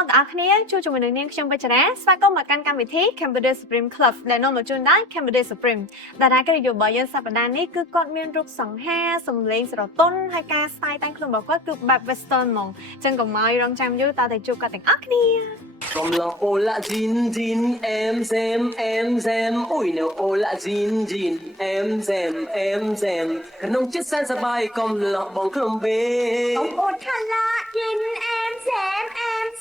បងតាគ្នាជួបជាមួយនឹងនាងខ្ញុំបច្ចរាស្វាគមន៍មកកាន់កម្មវិធី Cambodia Supreme Club ដែលនាំមកជូនដោយ Cambodia Supreme តារាកិត្តិយសរបស់យើងសប្តាហ៍នេះគឺគាត់មានរូបសង្ហាសម្លេងស្រទន់ហើយការស្ទាយតែងខ្លួនរបស់គាត់គឺបែប Western ហ្មងអញ្ចឹងកុំឲ្យរងចាំយូរតើតែជួបគាត់ទាំងអស់គ្នា Kom la ola jin jin em sem ui no ola jin jin em sem ក្នុងចិត្តសែនសប្បាយកុំលក់បងក្រុមបេ អូនអូនថាឡាយិនអែម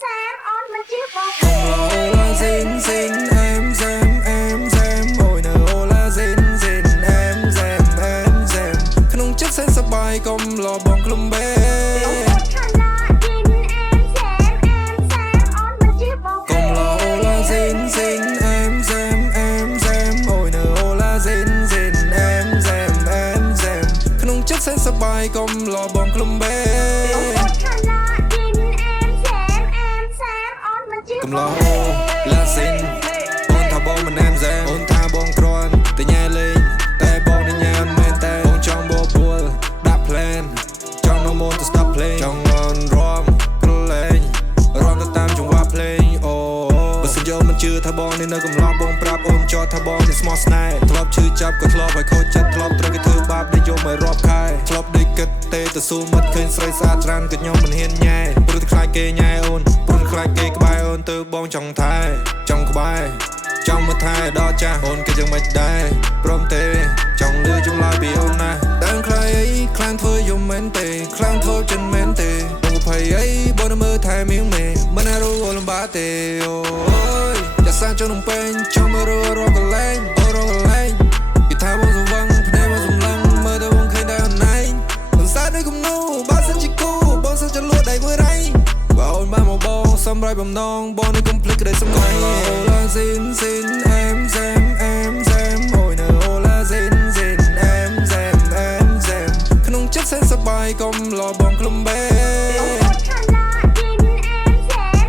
សែមអូនមិនជឿបង Ola zin zin em sem ôi nè Ola zin zin em sem ក្នុងចិត្តសែនសប្បាយកុំលក់បងក្រុមបេ អូនអូនថាឡាយិនអែមសែមអូនមិនជឿបង Ola zin zin em sem ôi nè Ola zin zin em sem ក្នុងចិត្តសែនសប្បាយកុំលក់បងក្រុមបេ អូនអូនថាឡាយិនអែមសែមអូនមិនជឿ កំ ប ឡោ ង ឡាស៊ីនអូនថាបងមិនណែមសែអូនថាបងគ្រាន់តែញ៉ែលេងតែបងនេះញ៉ាំមែនតែបងចង់បបួលដាក់ plan ចង់នៅមុនទៅ stop play ចង់ងន់រំក្រឡែងរំទៅតាមចង្វាក់ play អូបើសិនយកមិនជឿថាបងនេះនៅកំឡោះបងប្រាប់អូនចោទថាបងនេះស្មោះស្នេហ៍ធ្លាប់ឈឺចាប់ក៏ធ្លាប់ឲ្យខូចចិត្តធ្លាប់ត្រូវគេធ្វើបាបដែលយកមករាប់ខែធ្លាប់ដូចគិតទេទៅស៊ូមិត្តឃើញស្រីស្អាតច្រើនក៏ខ្ញុំមិនហ៊ានញ៉ែព្រោះតែខ្លាចគេញ៉ែអូនព្រោះខ្លាចគេក្បែរអូនទៅបងចង់ថែចង់ក្បែរចង់មកថែដល់ចាស់អូនក៏យ៉ាងមិនដែរព្រមទេចង់លឺចម្លើយពីអូនណាដើមខ្លាយអីខ្លាំងធ្វើយំមែនទេខ្លាំងធ្វើចិនមែនទេបងភ័យអីបងមើលថែមៀងមេមិនណាรู้លំបាកទេអូយចាសាចង់ពេញចង់មើលរកកលែងអូរកកលែងពីថាបងសវឹងភ្នែកបងសម្លឹងមើលទៅបងឃើញតែអនឡាញមិនសាដូចគំនូបើសិនជាគូបងសិនจะលួចដៃមួយរៃបើអូនបានមកបងសម្រាប់បំណងបងនេះកុំភ្លេចក្តីសំខាន់អូឡាស៊ីនស៊ីនអែមសែមអូយនៅអូឡាស៊ីនស៊ីនអែមសែមក្នុងចិត្តសែនសប្បាយកុំលបងក្លុំបេ អូនអូនថាឡាយិនអែមសែម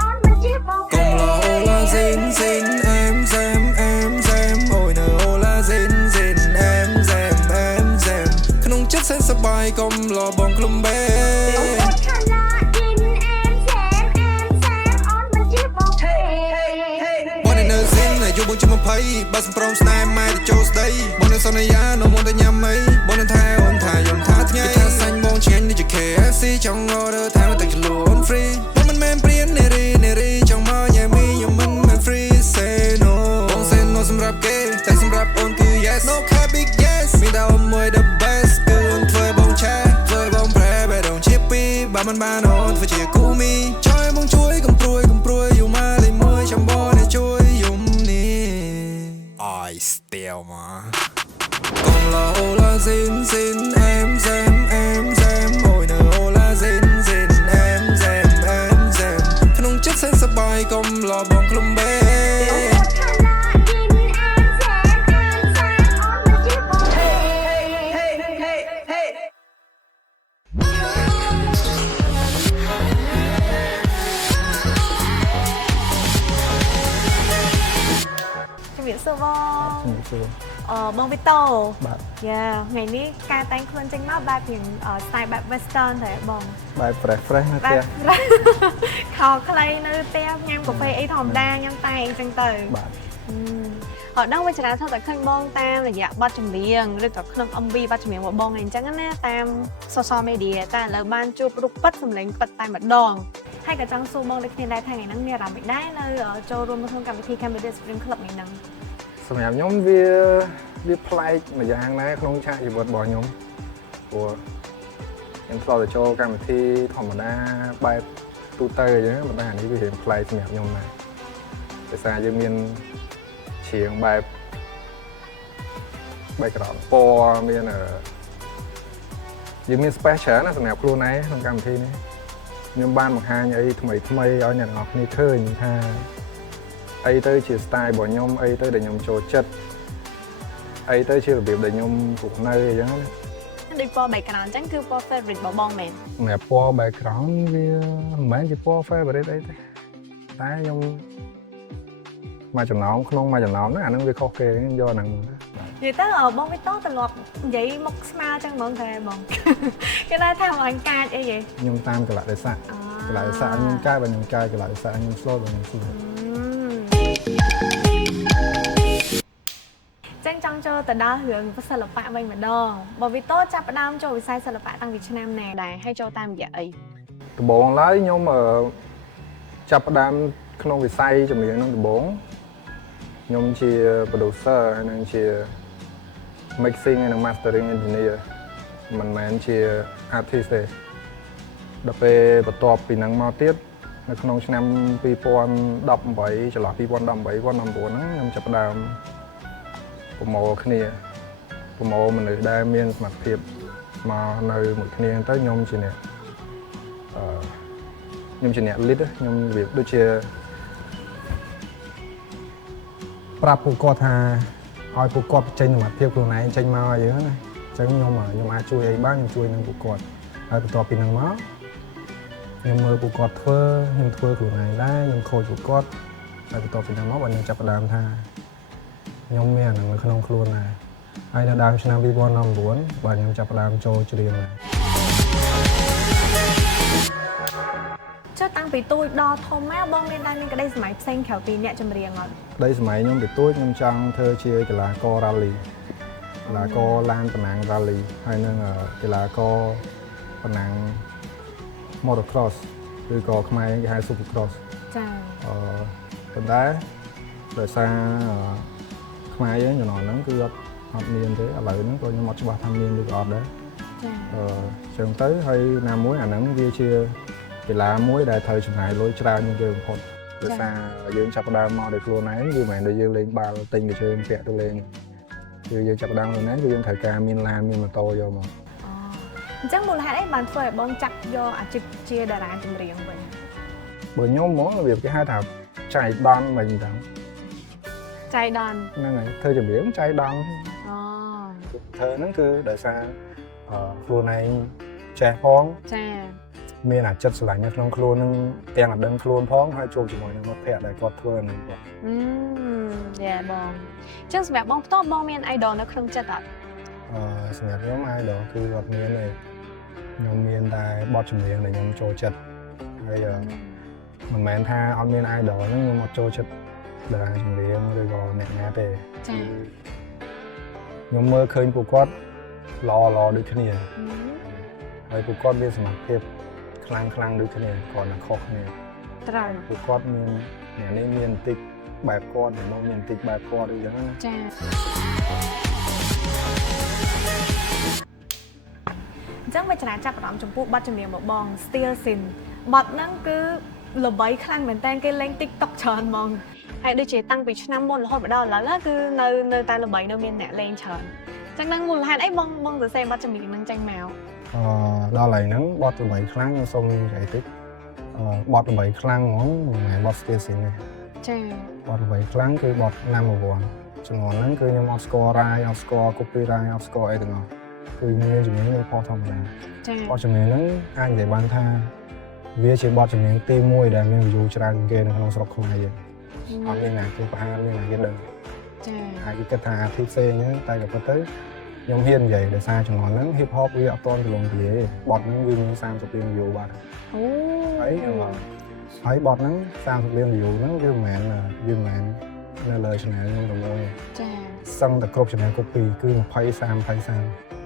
អូនមិនជឿបង កំឡោអូឡាស៊ីនស៊ីនអែមសែមអូយនៅអូឡាស៊ីនស៊ីនអែមសែមក្នុងចិត្តសែនសប្បាយកុំលបងក្លុំបេ អូនអូនថាឡាយិនអែមសែមអូនមិនជឿបង បងនៅស៊ីនហើយយកបងជិះ20បើសំប្រងស្នេហ៍ម៉ែទៅចូលស្ដីបងនៅសន្យានៅមុនតែញ៉ាំអីបងនៅថែអូនថាយំថាថ្ងៃថាសាញ់បងឆ្ងាញ់នេះជា KFC ចង់ងរថែមទឹកជលូន free បងមិនមែនព្រាននារីចង់មកញ៉ាំមីខ្ញុំមិនមែន free say no បង say no សម្រាប់គេតែសម្រាប់អូនគឺ yes no cap big yes មានតែអូនមួយ the best គឺអូនធ្វើបងឆែធ្វើបងប្រែបែរដងជាពីរបើមិនបានអូនធ្វើជាគូមីចង់ឲ្យបងជួយកំព្រួយយូរមកលេងមួយចាំបងនេះជួយយំនេះ I still មកកុំឡអូឡាស៊ីនអែមសែមអូយនៅអូឡាស៊ីនអែមសែមក្នុងចិត្តសែនសប្បាយកុំឡបងក្លុំបេ អូនអូនថាឡាយិនអែមសែមអូនមិនជឿបង ជំរាបសួរបង ជំរាបសួរ បងវីតូ បាទ យ៉ាថ្ងៃនេះការតែងខ្លួនចេញមកបែបរៀង style បែប Western តែបង បែប fresh នៅ បែ ផ្ទះ ប ខោខ្លីនៅផ្ទះញ៉ាំកាហ្វេអីធម្មតាញ៉ាំតែអីចឹងទៅ បាទ អត់ដឹងវិចារថាតែឃើញបងតាមរយៈបទចម្រៀងឬក៏ក្នុង MV បទចម្រៀងរបស់បងអីចឹងណាតាម social media តែឥឡូវបានជួបរូបពិតសម្លេងពិតតែម្ដងហើយក៏ចង់សួរបងដូចគ្នាដែរថាថ្ងៃហ្នឹងមានអារម្មណ៍មិនដែរនៅចូលរួមក្នុងកម្មវិធី Cambodia Supreme Club នេះហ្នឹង សម្រាប់ខ្ញុំវាប្លែកម្យ៉ាងណាក្នុងឆាកជីវិតរបស់ខ្ញុំព្រោះខ្ញុំធ្លាប់ទៅចូលកម្មវិធីធម្មតាបែបទូទៅអញ្ចឹងប៉ុន្តែអានេះវារៀងប្លែកសម្រាប់ខ្ញុំណាស់ដោយសារយើងមានច្រៀងបែប background ពណ៌មានយើងមាន special ណាសម្រាប់ខ្លួនឯងក្នុងកម្មវិធីនេះខ្ញុំបានបង្ហាញអីថ្មីឲ្យអ្នកនរគ្នាឃើញថាអីទៅជា style របស់ខ្ញុំអីទៅដែលខ្ញុំចូលចិត្តអីទៅជារបៀបដែលខ្ញុំរស់នៅអញ្ចឹងណា ដូចពណ៌ background អញ្ចឹងគឺពណ៌ favorite របស់បងមែន សម្រាប់ពណ៌ background វាមិនមែនជាពណ៌ favorite អីទេតែខ្ញុំមួយចំណោមក្នុងមួយចំណោមហ្នឹងអាហ្នឹងវាខុសគេខ្ញុំយកហ្នឹង និយាយទៅបងវីតូត្រឡប់និយាយមកស្មើអញ្ចឹងហ្មងតែបងគេថាអង្កាចអីហ៎ ខ្ញុំតាមកលៈទេសៈ អូ កន្លែងសាខ្ញុំកែបើខ្ញុំកែកន្លែងសាខ្ញុំស្លូតបើខ្ញុំស្លូត ចឹងចង់ចូលទៅដល់រឿងសិល្បៈវិញម្ដងបើវីតូចាប់ផ្ដើមចូលវិស័យសិល្បៈតាំងពីឆ្នាំណាដែរហើយចូលតាមរយៈអី ដំបូងឡើយខ្ញុំចាប់ផ្ដើមក្នុងវិស័យចម្រៀងនឹងដំបូងខ្ញុំជា producer ហើយនឹងជា mixing ហើយនឹង mastering engineer មិនមែនជា artist ទេដល់ពេលបន្ទាប់ពីហ្នឹងមកទៀតនៅក្នុងឆ្នាំ2018ចន្លោះ2018 2019ហ្នឹងខ្ញុំចាប់ផ្ដើមប្រមូលគ្នាប្រមូលមនុស្សដែលមានសមត្ថភាពមកនៅមួយគ្នាទៅខ្ញុំជាអ្នកខ្ញុំជាអ្នក lead ខ្ញុំរបៀបដូចជាប្រាប់ពួកគាត់ថាឲ្យពួកគាត់ចេញសមត្ថភាពខ្លួនឯងចេញមកឲ្យយើងណាអញ្ចឹងខ្ញុំអាចជួយអីបានខ្ញុំជួយនឹងពួកគាត់ហើយបន្ទាប់ពីហ្នឹងមកខ្ញុំមើលពួកគាត់ធ្វើខ្ញុំធ្វើខ្លួនឯងដែរខ្ញុំខូចពួកគាត់ហើយបន្ទាប់ពីហ្នឹងមកបានខ្ញុំចាប់ផ្ដើមថាខ្ញុំមានអាហ្នឹងនៅក្នុងខ្លួនដែរហើយនៅដើមឆ្នាំ2019បាទខ្ញុំចាប់ផ្ដើមចូលច្រៀងដែរ ចុះតាំងពីទូចដល់ធំមកបងមានដែរមានក្តីសម័យផ្សេងក្រៅពីអ្នកចម្រៀងអត់ ក្តីសម័យខ្ញុំពីទូចខ្ញុំចង់ធ្វើជាកីឡាករ rally កីឡាករឡានប្រណាំង rally ហើយនឹងកីឡាករប្រណាំង motocross ឬក៏ខ្មែរគេហៅ supercross ចា៎ ប៉ុន្តែដោយសារខ្មែរយើងជំនាន់ហ្នឹងគឺអត់មានទេឥឡូវហ្នឹងក៏ខ្ញុំអត់ច្បាស់ថាមានឬក៏អត់ដែរ ចា៎ ចឹងទៅហើយណាមួយអាហ្នឹងវាជាកីឡាមួយដែលត្រូវចំណាយលុយច្រើនជាងគេបំផុតដោយសារយើងចាប់ផ្ដើមមកដោយខ្លួនឯងវាមិនមែនដូចយើងលេងបាល់ទិញទៅជើងពាក់ទៅលេងគឺយើងចាប់ផ្ដើមខ្លួនឯងគឺយើងត្រូវការមានឡានមានម៉ូតូយកមក អញ្ចឹងមូលហេតុអីបានធ្វើឲ្យបងចាក់យកអាជីពជាតារាចម្រៀងវិញ បើខ្ញុំហ្មងរបៀបគេហៅថាចៃដន្យមិនចឹង ចៃដន្យ ហ្នឹងហើយធ្វើចម្រៀងចៃដន្យ អូ ធ្វើហ្នឹងគឺដោយសារខ្លួនឯងចេះផង ចា មានអាចិតស្រឡាញ់នៅក្នុងខ្លួននឹងទាំងអាដឹងខ្លួនផងហើយជួបជាមួយនឹងមិត្តភ័ក្តិដែលគាត់ធ្វើហ្នឹងគាត់ យ៉ាបងអញ្ចឹងសម្រាប់បងផ្ទាល់បងមាន idol នៅក្នុងចិត្តអត់ សម្រាប់ខ្ញុំ idol គឺអត់មានទេខ្ញុំមានតែបទចម្រៀងដែលខ្ញុំចូលចិត្តហើយមិនមែនថាអត់មាន idol ហ្នឹងខ្ញុំអត់ចូលចិត្តតារាចម្រៀងឬក៏អ្នកណាទេ ចា ខ្ញុំមើលឃើញពួកគាត់ល្អដូចគ្នាហើយពួកគាត់មានសមត្ថភាពខ្លាំងដូចគ្នាគាត់នឹងខុសគ្នា ត្រូវ ពួកគាត់មានអ្នកនេះមានបន្តិចបែបគាត់អ្នកនោះមានបន្តិចបែបគាត់អីចឹងណា ចាអញ្ចឹងមកចរាចាប់អារម្មណ៍ចំពោះបទចម្រៀងរបស់បង Still Sin បទហ្នឹងគឺល្បីខ្លាំងមែនតើគេលេង TikTok ច្រើនហ្មងហើយដូចជាតាំងពីឆ្នាំមុនរហូតមកដល់ឥឡូវគឺនៅតែល្បីនៅមានអ្នកលេងច្រើនអញ្ចឹងនឹងមូលហេតុអីបងសរសេរបទចម្រៀងហ្នឹងចេញមក ដល់ហើយហ្នឹងបទល្បីខ្លាំងខ្ញុំសូមនិយាយតិចបទល្បីខ្លាំងហ្មងមិនមែនបទ Still Sin ទេ ចា បទល្បីខ្លាំងគឺបទ Number 1 ចំនួនហ្នឹងគឺខ្ញុំអត់ស្គាល់ Rai អត់ស្គាល់ Copyright អត់ស្គាល់អីទាំងអស់គឺមានជំនាញនៅផុសធម្មតា ចា បទចម្រៀងហ្នឹងអាចនិយាយបានថាវាជាបទចម្រៀងទី1ដែលមាន view ច្រើនជាងគេនៅក្នុងស្រុកខ្មែរយើងអត់មានណាគេប្រហែលមានណាគេដឹង ចា ហើយគេគិតថាអាធីផ្សេងហ្នឹងតែក៏ពិតទៅខ្ញុំហ៊ាននិយាយដោយសារចំនួនហ្នឹង hip hop វាអត់ទាន់ទូលំទូលាយទេបទហ្នឹងវាមាន30លាន view បាទ អូ ហើយបទហ្នឹង30លាន view ហ្នឹងវាមិនមែននៅលើ channel ខ្ញុំតែមួយ ចា សឹងតែគ្រប់ channel copy គឺ20 30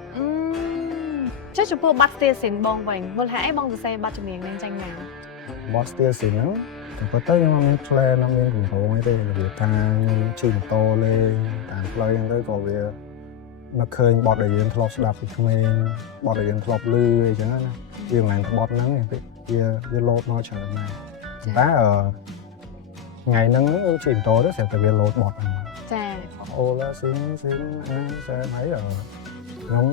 ចុះចំពោះបទ Still Sin បងវិញមូលហេតុអីបងសរសេរបទចម្រៀងហ្នឹងចេញមក បទ Still Sin ហ្នឹងក៏ពិតទៅខ្ញុំអត់មាន plan អត់មានគម្រោងអីទេរបៀបថាខ្ញុំជិះម៉ូតូលេងតាមផ្លូវហ្នឹងទៅក៏វានឹកឃើញបទដែលយើងធ្លាប់ស្ដាប់ពីក្មេងបទដែលយើងធ្លាប់ឮអីចឹងណាវាមិនមែនតែបទហ្នឹងទេវាលោតមកច្រើនណាស់តែថ្ងៃហ្នឹងខ្ញុំជិះម៉ូតូទៅស្រាប់តែវាលោតបទហ្នឹង ចា អូឡាស៊ីនហើយខ្ញុំ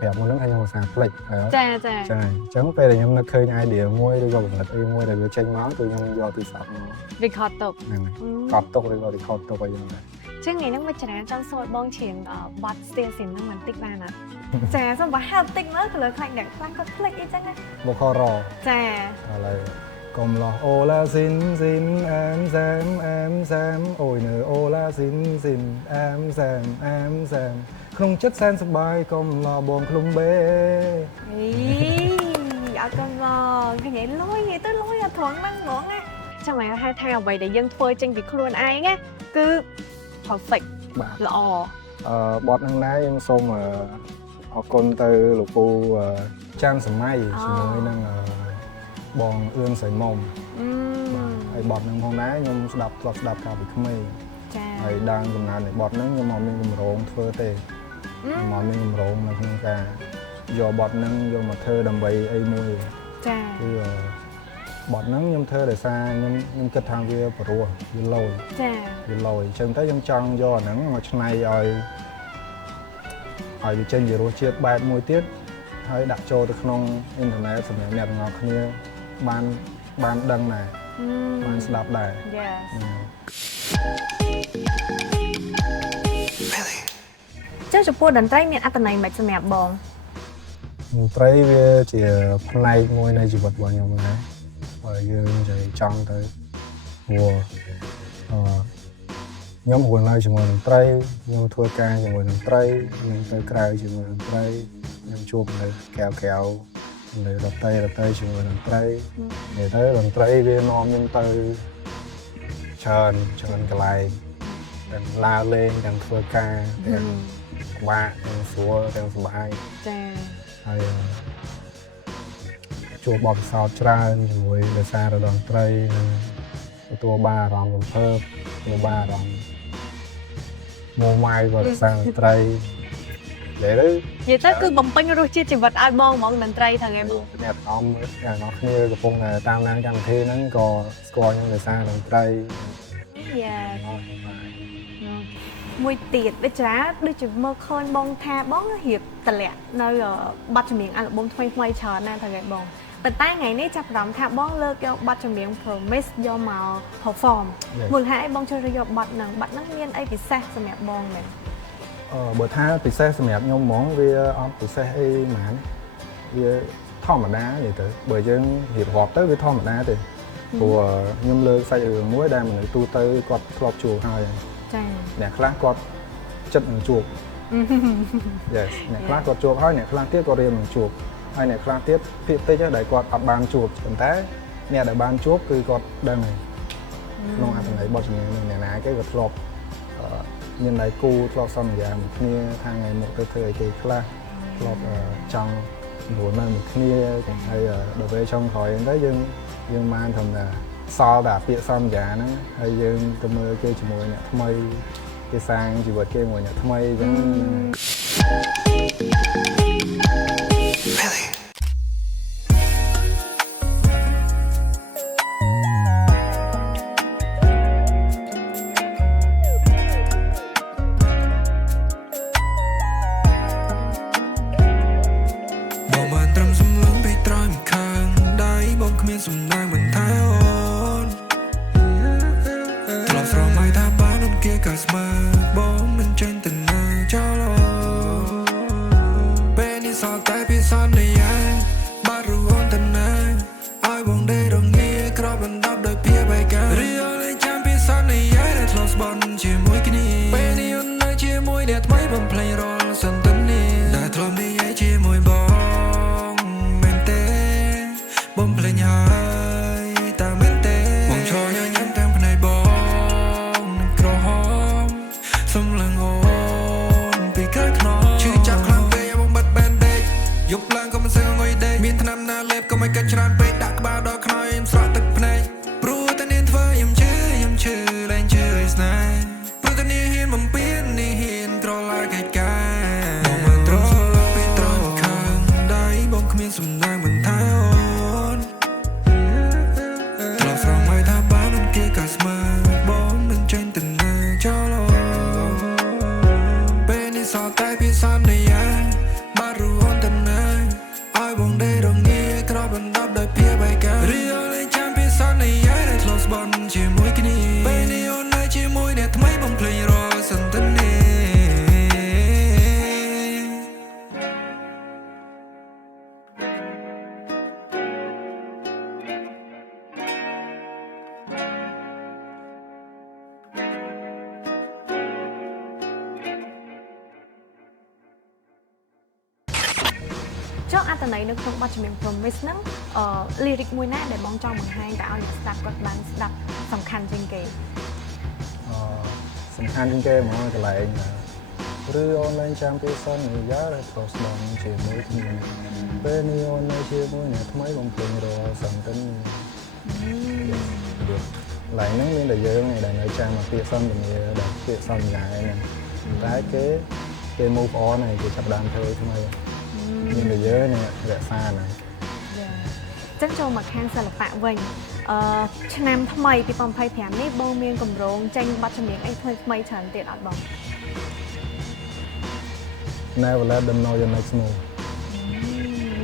ប្រាប់មុនហ្នឹងថាខ្ញុំឧស្សាហ៍ផ្លេចហើយ ចាចា ចាអញ្ចឹងពេលដែលខ្ញុំនឹកឃើញ idea មួយឬក៏កំណត់អីមួយដែលវាចេញមកគឺខ្ញុំយកទូរស័ព្ទមក record ទុក ហ្នឹងហើយកត់ទុកឬក៏ record ទុកអីយ៉ាងដែរ ចឹងថ្ងៃហ្នឹងមកចរាចង់សួរបងច្រៀងបទ Still Sin ហ្នឹងបន្តិចបានអត់ចាសូមបើហៅបន្តិចមើលក៏លើខ្លាចអ្នកខ្លាំងក៏ផ្លេចអីចឹងណា មកខរ ចា ឥឡូវកុំលោះអូឡាស៊ីនអែមសែមអូយនៅអូឡាស៊ីនអែមសែមក្នុងចិត្តសែនសប្បាយកុំលោះបងឃ្លុំបេ អីអ អត់កូនបងឃើញឯងលុយទៅលុយអត់ត្រង់ហ្នឹងហ្មងណាចាំឲ្យហៅថាអ្វីដែលយើងធ្វើចេញពីខ្លួនឯងណាគឺ perfect បាទ ល្អ បទហ្នឹងដែរយើងសូមអរគុណទៅលោកពូចាន់សម័យជាមួយនឹងបងអឿនសៃមុំបាទហើយបទហ្នឹងផងដែរខ្ញុំស្ដាប់កាលពីក្មេង ចា ហើយដើមកំណើតនៃបទហ្នឹងខ្ញុំមកមានគម្រោងធ្វើទេមកមានគម្រោងនៅក្នុងការយកបទហ្នឹងយកមកធ្វើដើម្បីអីមួយ ចា គឺបទហ្នឹងខ្ញុំធ្វើដោយសារខ្ញុំគិតថាវាព្រោះវាលយ ចា វាលយអញ្ចឹងទៅខ្ញុំចង់យកអាហ្នឹងមកច្នៃឲ្យវាចេញជារសជាតិបែបមួយទៀតហើយដាក់ចូលទៅក្នុងអ៊ីនធឺណិតសម្រាប់អ្នកទាំងអស់គ្នាបានដឹងដែរបានស្ដាប់ដែរ Yes ចុះចំពោះតន្ត្រីមានអត្ថន័យមិនសម្រាប់បង តន្ត្រីវាជាផ្នែកមួយនៃជីវិតរបស់ខ្ញុំដែរបើយើងនិយាយចង់ទៅព្រោះខ្ញុំរស់នៅជាមួយតន្ត្រីខ្ញុំធ្វើការជាមួយតន្ត្រីខ្ញុំទៅក្រៅជាមួយតន្ត្រីខ្ញុំជួបនៅក្រៅនៅរតីជាមួយតន្ត្រីនិយាយទៅតន្ត្រីវានាំខ្ញុំទៅច្រើនកន្លែងទាំងឡាវលេងទាំងធ្វើការទាំងពិបាកទាំងស្រួលទាំងសប្បាយ ចា ហើយជួបបទពិសោធន៍ច្រើនជាមួយដោយសារតន្ត្រីនិងទទួលបានអារម្មណ៍រំភើបទទួលបានអារម្មណ៍មួម៉ៅក៏ដោយសារតន្ត្រីនិយាយទៅគឺបំពេញរសជាតិជីវិតឲ្យបងហ្មងតន្ត្រីថឹងឯងបង អ្នកទាំងអស់គ្នាកំពុងតែតាមដានកម្មវិធីហ្នឹងក៏ស្គាល់ខ្ញុំដោយសារតន្ត្រី Yeah មួយទៀតដូចជាមើលឃើញបងថាបងរៀបតម្លាក់នៅបទចម្រៀងអាល់ប៊ុមថ្មីច្រើនណាស់ថឹងឯងបងប៉ុន្តែថ្ងៃនេះចាប់អារម្មណ៍ថាបងលើកយកបទចម្រៀង Promise យកមក perform មូលហេតុអីបងជ្រើសរើសយកបទហ្នឹងមានអីពិសេសសម្រាប់បងមែន បើថាពិសេសសម្រាប់ខ្ញុំហ្មងវាអត់ពិសេសអីហ្មងវាធម្មតានិយាយទៅបើយើងរៀបរាប់ទៅវាធម្មតាទេព្រោះខ្ញុំលើកសាច់រឿងមួយដែលមនុស្សទូទៅគាត់ធ្លាប់ជួបហើយ ចា អ្នកខ្លះគាត់ចិត្តនឹងជួប Yes អ្នកខ្លះគាត់ជួបហើយអ្នកខ្លះទៀតគាត់រៀននឹងជួបហើយអ្នកខ្លះទៀតភាគតិចដែលគាត់អត់បានជួបប៉ុន្តែអ្នកដែលបានជួបគឺគាត់ដឹងហើយក្នុងអត្ថន័យបទចម្រៀងនេះអ្នកណាគេក៏ធ្លាប់មានដៃគូធ្លាប់សន្យាមួយគ្នាថាថ្ងៃមុខទៅធ្វើអីគេខ្លះធ្លាប់ចង់រស់នៅមួយគ្នាហើយដល់ពេលចុងក្រោយហ្នឹងទៅយើងបានធម្មតាសល់តែពាក្យសន្យាហ្នឹងហើយយើងទៅមើលគេជាមួយអ្នកថ្មីគេសាងជីវិតគេជាមួយអ្នកថ្មីអញ្ចឹង បងបានត្រឹមសំឡងពីត្រង់ខាងដៃបងគ្មានសំណាងមិនថែអូនធ្លាប់ស្រមៃថាបានអូនគេក៏ស្មើបងមិនចេញទៅណាចោលពេលនេះសល់តែពីសន្យាបាត់រួនទៅណាឲ្យបងដេរងាក្របដណ្ដប់ដោយភាពឯការីអលេចាំពីសន្យាដែលធ្លាប់ស្បន់ជាមួយគ្នាពេលនេះអូននៅជាមួយអ្នកថ្មីបំភ្លេចរាល់សន្តានាដែលធ្លាប់និយាយជាមួយបងមែនទេបំភ្លេចហើយតែមែនទេបងឈរញញឹមទាំងភ្នែកបងក្រហមសំឡឹងអូនពីក្រោយខ្នងឈឺចាប់ខ្លាំងពេកឲ្យបងបិទ bandage យប់ឡើងក៏មិនសឹងងុយដេកមានថ្នាំណាលេបក៏មិនកិនច្រើនពេកដាក់ក្បាលដល់ខ្នើយខ្ញុំស្រក់ទឹកភ្នែកព្រោះតែនាងធ្វើខ្ញុំឈឺលែងឈឺឲ្យស្នេហ៍ព្រោះតែនាងហ៊ានបំពេញនាងហ៊ានត្រឡាយកិច្ចការបងមិនត្រង់ពីត្រង់ខាងដៃបងគ្មានសំណាងមិនថែអូនធ្លាប់ស្រមៃថាបានអូនគេក៏ស្មើបងមិនចេញទៅណាចោលពេលនេះសល់តែពីសន្យាបាត់រួនទៅណាឲ្យបងដេរងាក្របដណ្ដប់ដោយភាពឯការីអលេចាំពីសន្យាដែលធ្លាប់ស្បន់ជាមួយគ្នាពេលនេះអូននៅជាមួយអ្នកថ្មីបំភ្លេចរាល់សន្តានា ច ចុះអត្ថន័យនៅក្នុងបទចម្រៀង Promise ហ្នឹងlyric មួយណាដែលបងចង់បង្ហាញតែឲ្យអ្នកស្ដាប់គាត់បានស្ដាប់សំខាន់ជាងគេ សំខាន់ជាងគេហ្មងកន្លែងឬអូនលែងចាំពីសន្យាដែលធ្លាប់ស្ដំជាមួយគ្នាពេលនេះអូននៅជាមួយអ្នកថ្មីបំពេញរាល់សន្តិនិកឡើងហ្នឹងមានតែយើងដែលនៅចាំមកពាក្យសន្យាដែលពាក្យសន្យាហ្នឹងតែគេ move on ហើយគេចាប់ដើមធ្វើថ្មីមានតែយើងរក្សាហ្នឹង ចឹងចូលមកខាងសិល្បៈវិញឆ្នាំថ្មី2025នេះបងមានកម្រងចេញបទចម្រៀងអីថ្មីច្រើនទៀតអត់បង Never let them know your next move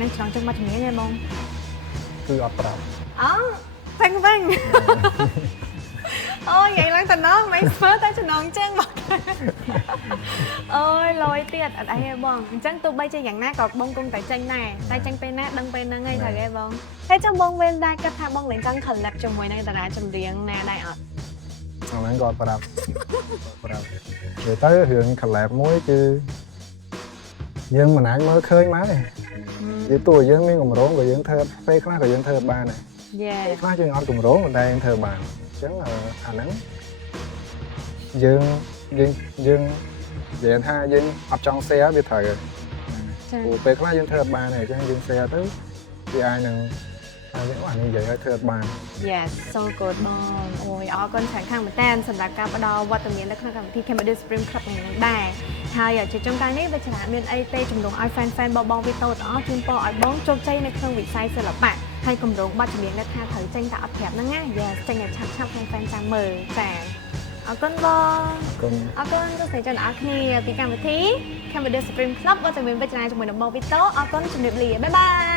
នឹងឆ្លងចេញបទចម្រៀងឯងបង គឺអត់ប្រាប់ វិញអូយនិយាយឡើងតំណងមិនស្មើតែចំណងចឹងមកអូយលយទៀតអត់អីទេបងអញ្ចឹងទោះបីជាយ៉ាងណាក៏បងគង់តែចេញដែរតែចេញពេលណាដឹងពេលហ្នឹងឯងត្រូវទេបងហើយចាំបងវិញដែរគិតថាបងនឹងចង់ collab ជាមួយនឹងតារាចម្រៀងណាដែរអត់ អាហ្នឹងគាត់ប្រាប់និយាយទៅរឿង collab មួយគឺយើងមិនអាចមើលឃើញបានទេនិយាយតួយើងមានកម្រងក៏យើងធ្វើពេលខ្លះក៏យើងធ្វើបានដែរ ខ្លះយើងអត់កម្រងតែយើងធ្វើបានអញ្ចឹងអាហ្នឹងយើងនិយាយថាយើងអត់ចង់ share វាត្រូវព្រោះពេលខ្លះយើងធ្វើអត់បានទេអញ្ចឹងយើង share ទៅវាអាចនឹងអានេះនិយាយឲ្យធ្វើអត់បាន Yes so good បងអូយអរគុណច្រើនខាងមែនតើសម្រាប់ការផ្ដល់វត្តមាននៅក្នុងកម្មវិធី Cambodia Supreme Club នេះដែរហើយជាចុងក្រោយនេះវាច្រើនមានអីទេជំនួសឲ្យ fan បងវីតូទាំងអស់ជូនពរឲ្យបងជោគជ័យនៅក្នុងវិស័យសិល្បៈហើយគម្រោងបទចម្រៀងដែលថាត្រូវចេញតែអត់ប្រាប់ហ្នឹងណា Yes ចេញឲ្យឆាប់ៗឲ្យ fan ចាំមើលចាអរគុណបងអរគុណទស្សនិកជនទាំងអស់គ្នាពីកម្មវិធី Cambodia Supreme Club វត្តមានវិជ្ជាជាមួយនឹងបងវីតូអរគុណជំរាបលាបាយបាយ